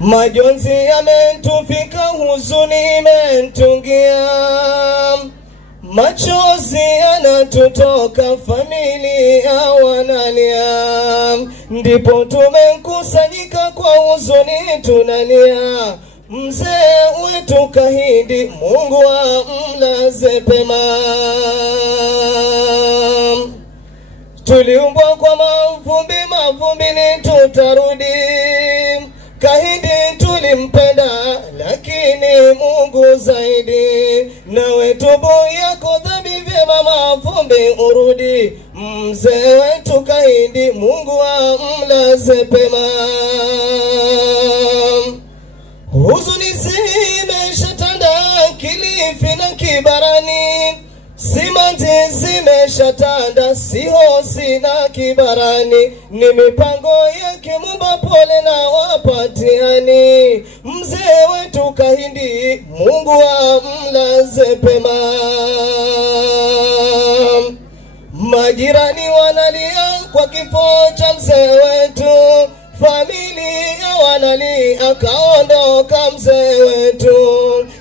Majonzi yametufika, huzuni imetungia, machozi yanatutoka, familia wanalia, ndipo tumekusanyika kwa huzuni tunalia. Mzee wetu kahidi, Mungu amlaze pema. Tuliumbwa kwa mavumbi, mavumbini tutarudi. Kahidi tulimpenda, lakini Mungu zaidi. Nawe tubu yako dhambi, vyema mavumbi urudi. Mzee wetu kahidi, Mungu amlaze pema. Huzuni zimeshatanda Kilifi na Kibarani, simanzi zimeshatanda Sihosi na Kibarani. Ni mipango yake Muumba, pole na wapatiani. Mzee wetu kahidi, Mungu amlaze pema. Majirani wanalia kwa kifo cha mzee wetu, familia wanalia kaondoka mzee wetu.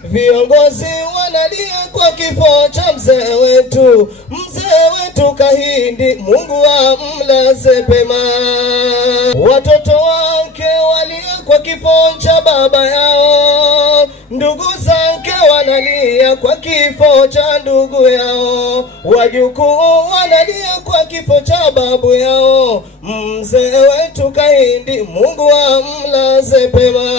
Viongozi wanalia kwa kifo cha mzee wetu. Mzee wetu kahidi, Mungu amlaze pema. Watoto wake walia kwa kifo cha baba yao. Ndugu zake wanalia kwa kifo cha ndugu yao. Wajukuu wanalia kwa kifo cha babu yao. Mzee wetu kahidi, Mungu amlaze pema.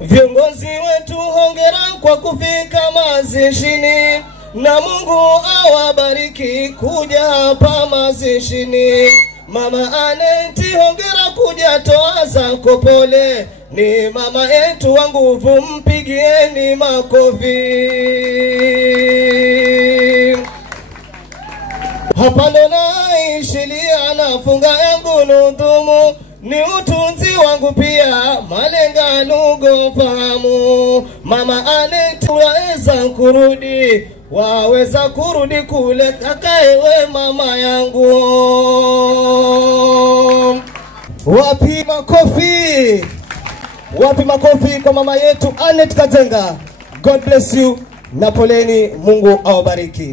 Viongozi wetu hongera kwa kufika mazishini, na Mungu awabariki kuja hapa mazishini. Mama Aneti hongera kuja, toa zako pole. Ni mama yetu wa nguvu, mpigieni makofi. Hapa ndo naishilia, nafunga yangu nudhumu. Ni utunzi wangu pia, malenga nugo fahamu. Mama Aneti waweza kurudi, waweza kurudi kule kakaewe mama yangu. Wapi makofi? Wapi makofi kwa mama yetu Anet Kazenga. God bless you na poleni, Mungu awabariki.